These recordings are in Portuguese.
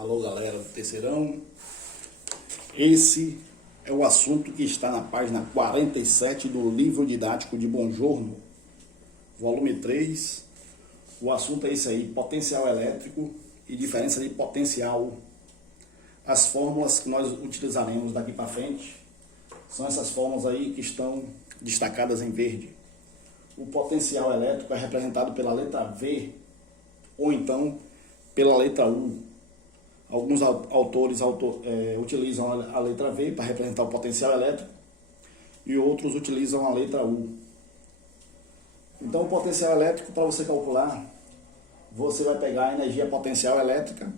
Alô galera do Terceirão, esse é o assunto que está na página 47 do livro didático de Bongiorno, volume 3. O assunto é esse aí, potencial elétrico e diferença de potencial. As fórmulas que nós utilizaremos daqui para frente são essas fórmulas aí que estão destacadas em verde. O potencial elétrico é representado pela letra V ou então pela letra U. Alguns autores utilizam a letra V para representar o potencial elétrico e outros utilizam a letra U. Então, o potencial elétrico, para você calcular, você vai pegar a energia potencial elétrica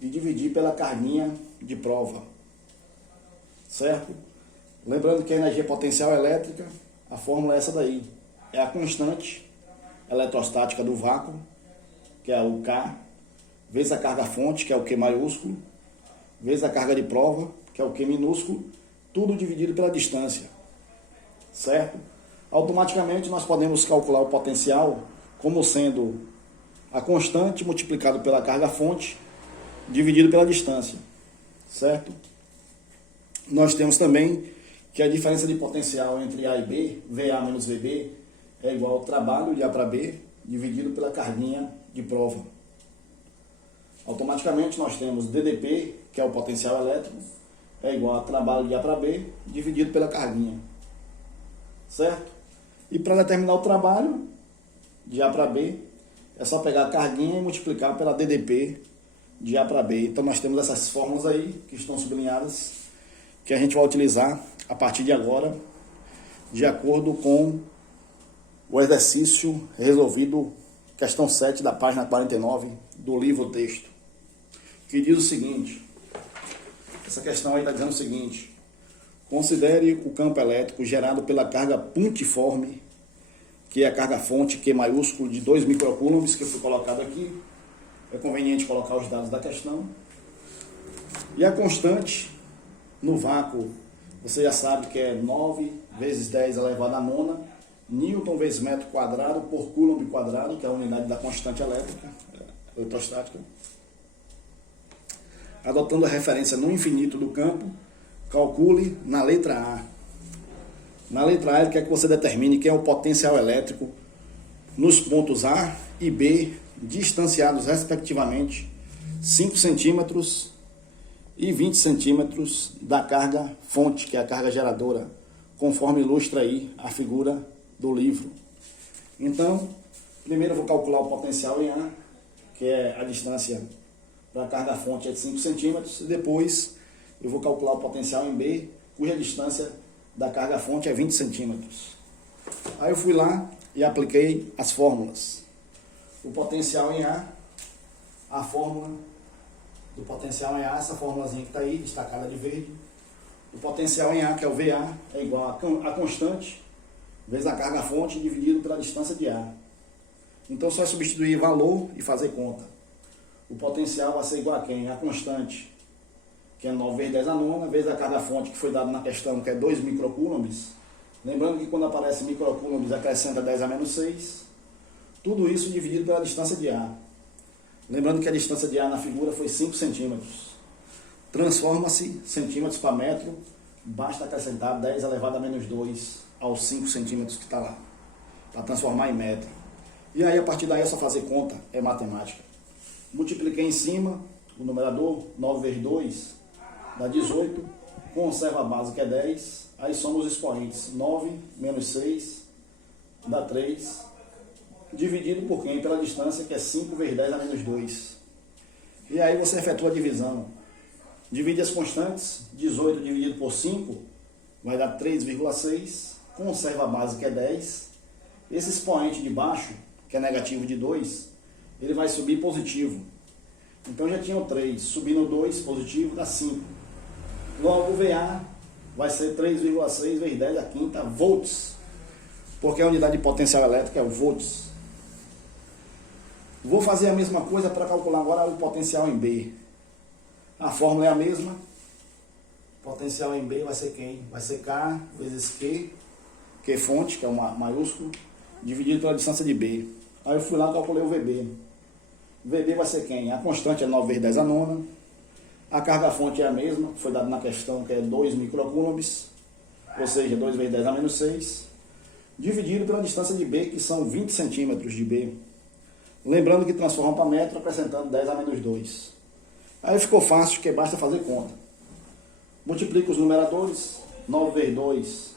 e dividir pela carguinha de prova, certo? Lembrando que a energia potencial elétrica, a fórmula é essa daí, é a constante eletrostática do vácuo, que é o K, vezes a carga fonte, que é o Q maiúsculo, vezes a carga de prova, que é o Q minúsculo, tudo dividido pela distância, certo? Automaticamente nós podemos calcular o potencial como sendo a constante multiplicado pela carga fonte, dividido pela distância, certo? Nós temos também que a diferença de potencial entre A e B, VA menos VB, é igual ao trabalho de A para B, dividido pela carguinha de prova. Automaticamente nós temos DDP, que é o potencial elétrico, é igual a trabalho de A para B, dividido pela carguinha, certo? E para determinar o trabalho de A para B, é só pegar a carguinha e multiplicar pela DDP de A para B. Então nós temos essas fórmulas aí, que estão sublinhadas, que a gente vai utilizar a partir de agora, de acordo com o exercício resolvido, questão 7 da página 49 do livro texto, que diz o seguinte, essa questão aí está dizendo o seguinte: considere o campo elétrico gerado pela carga pontiforme, que é a carga fonte Q maiúsculo de 2 microcoulombs, que foi colocado aqui. É conveniente colocar os dados da questão. E a constante no vácuo, você já sabe que é 9 vezes 10 elevado a nona, Newton vezes metro quadrado por coulomb quadrado, que é a unidade da constante elétrica, eletrostática. Adotando a referência no infinito do campo, calcule na letra A. Na letra A, ele quer que você determine quem é o potencial elétrico nos pontos A e B, distanciados respectivamente 5 centímetros e 20 centímetros da carga fonte, que é a carga geradora, conforme ilustra aí a figura do livro. Então, primeiro eu vou calcular o potencial em A, que é a distância da carga fonte é de 5 centímetros, e depois eu vou calcular o potencial em B, cuja distância da carga fonte é 20 centímetros. Aí eu fui lá e apliquei as fórmulas. O potencial em a fórmula do potencial em A, essa formulazinha que está aí, destacada de verde. O potencial em A, que é o VA, é igual a constante vezes a carga fonte dividido pela distância de A. Então só é substituir valor e fazer conta. O potencial vai ser igual a quem? A constante, que é 9 vezes 10 a nona, vezes a carga fonte que foi dada na questão, que é 2 microcoulombs. Lembrando que quando aparece microcoulombs, acrescenta 10 a menos 6. Tudo isso dividido pela distância de A. Lembrando que a distância de A na figura foi 5 centímetros. Transforma-se centímetros para metro, basta acrescentar 10 elevado a menos 2 aos 5 centímetros que está lá, para transformar em metro. E aí, a partir daí, é só fazer conta, é matemática. Multipliquei em cima, o numerador, 9 vezes 2, dá 18, conserva a base, que é 10, aí somos os expoentes, 9 menos 6, dá 3, dividido por quem? Pela distância, que é 5 vezes 10 a menos 2. E aí você efetua a divisão. Divide as constantes, 18 dividido por 5, vai dar 3,6, conserva a base, que é 10. Esse expoente de baixo, que é negativo de 2, ele vai subir positivo. Então já tinha o 3, subindo 2 positivo dá 5. Logo o VA vai ser 3,6 vezes 10 a quinta volts, porque a unidade de potencial elétrica é o volts. Vou fazer a mesma coisa para calcular agora o potencial em B. A fórmula é a mesma. Potencial em B vai ser quem? Vai ser K vezes Q fonte, que é uma maiúsculo, dividido pela distância de B. Aí eu fui lá e calculei o VB. VB vai ser quem? A constante é 9 vezes 10 a nona, A carga-fonte é a mesma, foi dada na questão, que é 2 microcoulombs, ou seja, 2 vezes 10 a menos 6, dividido pela distância de B, que são 20 centímetros de B. Lembrando que transforma para metro, acrescentando 10 a menos 2. Aí ficou fácil, que basta fazer conta. Multiplica os numeradores, 9 vezes 2,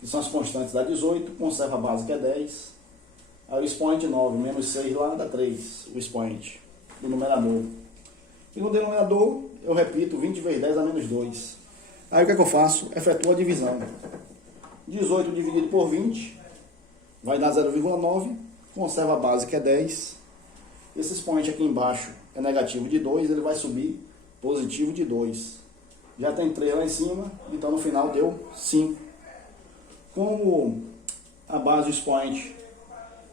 que são as constantes, dá 18, conserva a base, que é 10. Aí o expoente 9, menos 6 lá, dá 3, o expoente do numerador. E no denominador, eu repito, 20 vezes 10 a menos 2. Aí o que é que eu faço? Efetuo a divisão. 18 dividido por 20, vai dar 0,9, conserva a base, que é 10. Esse expoente aqui embaixo é negativo de 2, ele vai subir positivo de 2. Já tem 3 lá em cima, então no final deu 5. Como a base do expoente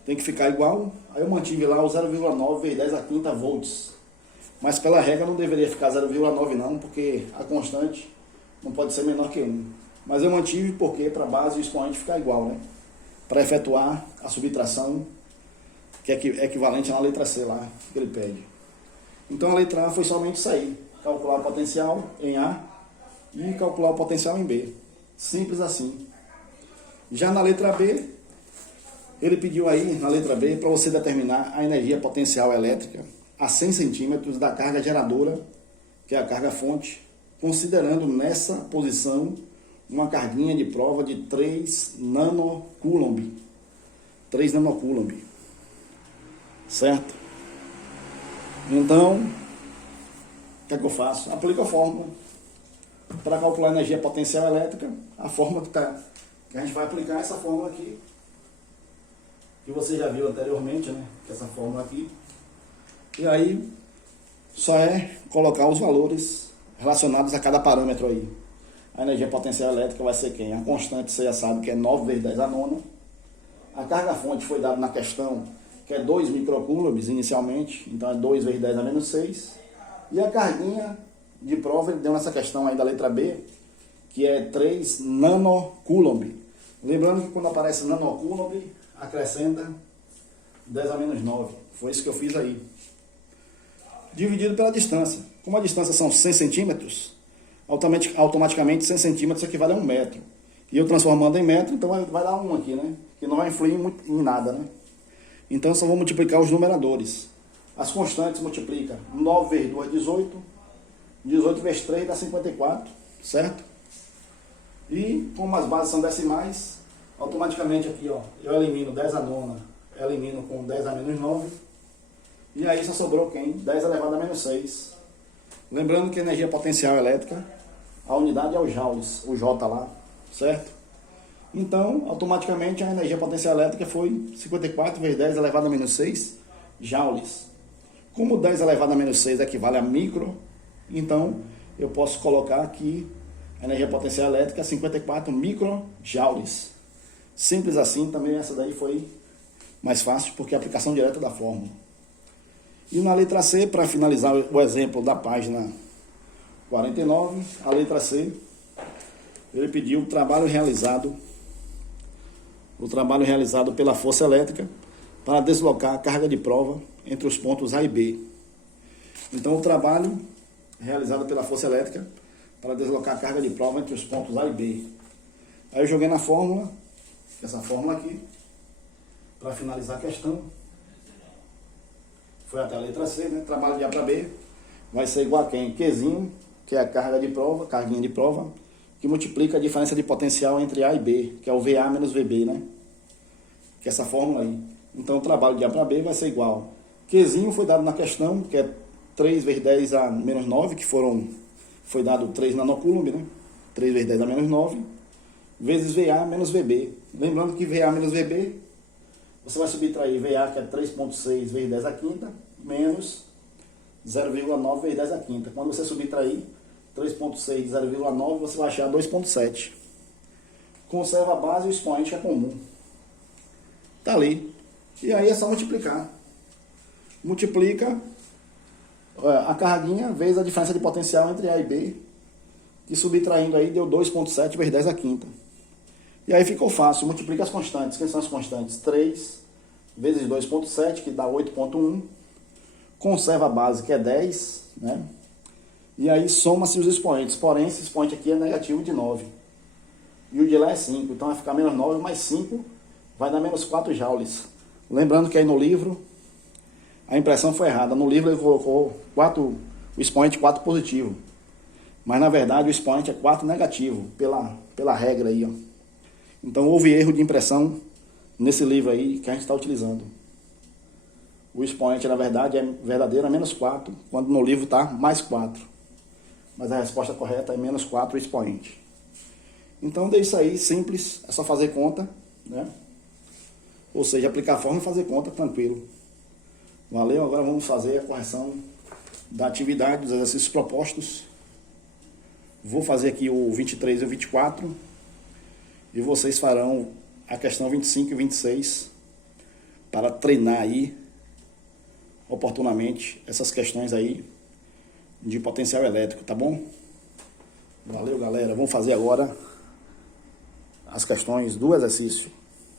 tem que ficar igual, aí eu mantive lá o 0,9 vezes 10 a quinta volts. Mas pela regra não deveria ficar 0,9 não, porque a constante não pode ser menor que 1. Mas eu mantive porque para a base e o expoente ficar igual, né? Para efetuar a subtração, que é equivalente na letra C lá, que ele pede. Então a letra A foi somente isso aí. Calcular o potencial em A e calcular o potencial em B. Simples assim. Já na letra B, ele pediu aí, na letra B, para você determinar a energia potencial elétrica a 100 centímetros da carga geradora, que é a carga fonte, considerando nessa posição uma carguinha de prova de 3 nanocoulomb. 3 nanocoulomb. Certo? Então, o que é que eu faço? Aplico a fórmula. Para calcular a energia potencial elétrica, a fórmula que a gente vai aplicar é essa fórmula aqui, que você já viu anteriormente, né? Que é essa fórmula aqui. E aí, só é colocar os valores relacionados a cada parâmetro aí. A energia potencial elétrica vai ser quem? A constante, você já sabe que é 9 vezes 10 a nona. A carga-fonte foi dada na questão, que é 2 microcoulombs inicialmente, então é 2 vezes 10 a menos 6. E a carguinha de prova, ele deu nessa questão aí da letra B, que é 3 nanocoulomb. Lembrando que quando aparece nanocoulomb, acrescenta 10 a menos 9. Foi isso que eu fiz aí. Dividido pela distância. Como a distância são 100 centímetros, automaticamente 100 centímetros equivale a 1 metro. E eu transformando em metro, então vai dar 1 aqui, né? Que não vai influir em nada, né? Então eu só vou multiplicar os numeradores. As constantes multiplica 9 vezes 2, 18. 18 vezes 3 dá 54, certo? E como as bases são decimais, automaticamente aqui, ó, eu elimino 10 a nona, elimino com 10 a menos 9. E aí só sobrou quem? 10 elevado a menos 6. Lembrando que a energia potencial elétrica, a unidade é o joules, o J lá, certo? Então, automaticamente a energia potencial elétrica foi 54 vezes 10 elevado a menos 6 joules. Como 10 elevado a menos 6 equivale a micro, então eu posso colocar aqui a energia potencial elétrica 54 microjoules. Simples assim, também essa daí foi mais fácil, porque é a aplicação direta da fórmula. E na letra C, para finalizar o exemplo da página 49, a letra C, ele pediu o trabalho realizado pela força elétrica para deslocar a carga de prova entre os pontos A e B. Então, o trabalho realizado pela força elétrica para deslocar a carga de prova entre os pontos A e B. Aí eu joguei na fórmula, essa fórmula aqui, para finalizar a questão. Foi até a letra C, né? Trabalho de A para B vai ser igual a quem? Qzinho, que é a carga de prova, carguinha de prova, que multiplica a diferença de potencial entre A e B, que é o VA menos VB, né? Que é essa fórmula aí. Então o trabalho de A para B vai ser igual. Qzinho foi dado na questão, que é 3 vezes 10 a menos 9, que foi dado 3 nanocoulomb, né? 3 vezes 10 a menos 9, vezes VA menos VB. Lembrando que VA menos VB, você vai subtrair VA, que é 3,6 vezes 10 a quinta, menos 0,9 vezes 10 a quinta. Quando você subtrair 3,6 de 0,9, você vai achar 2,7. Conserva a base e o expoente que é comum. Tá ali. E aí é só multiplicar. Multiplica a carguinha vezes a diferença de potencial entre A e B, que subtraindo aí deu 2,7 vezes 10 a quinta. E aí ficou fácil, multiplica as constantes. Quem são as constantes? 3 vezes 2,7, que dá 8,1. Conserva a base, que é 10, né? E aí soma-se os expoentes. Porém, esse expoente aqui é negativo de 9. E o de lá é 5. Então vai ficar menos 9 mais 5 vai dar menos 4 joules. Lembrando que aí no livro a impressão foi errada. No livro ele colocou o expoente 4 positivo. Mas na verdade o expoente é 4 negativo, pela regra aí, ó. Então houve erro de impressão nesse livro aí que a gente está utilizando. O expoente na verdade é verdadeiro, é menos 4, quando no livro está mais 4. Mas a resposta correta é menos 4 o expoente. Então é isso aí, simples, é só fazer conta, né? Ou seja, aplicar a fórmula e fazer conta, tranquilo. Valeu, agora vamos fazer a correção da atividade dos exercícios propostos. Vou fazer aqui o 23 e o 24. E vocês farão a questão 25 e 26 para treinar aí oportunamente essas questões aí de potencial elétrico, tá bom? Valeu, galera. Vamos fazer agora as questões do exercício.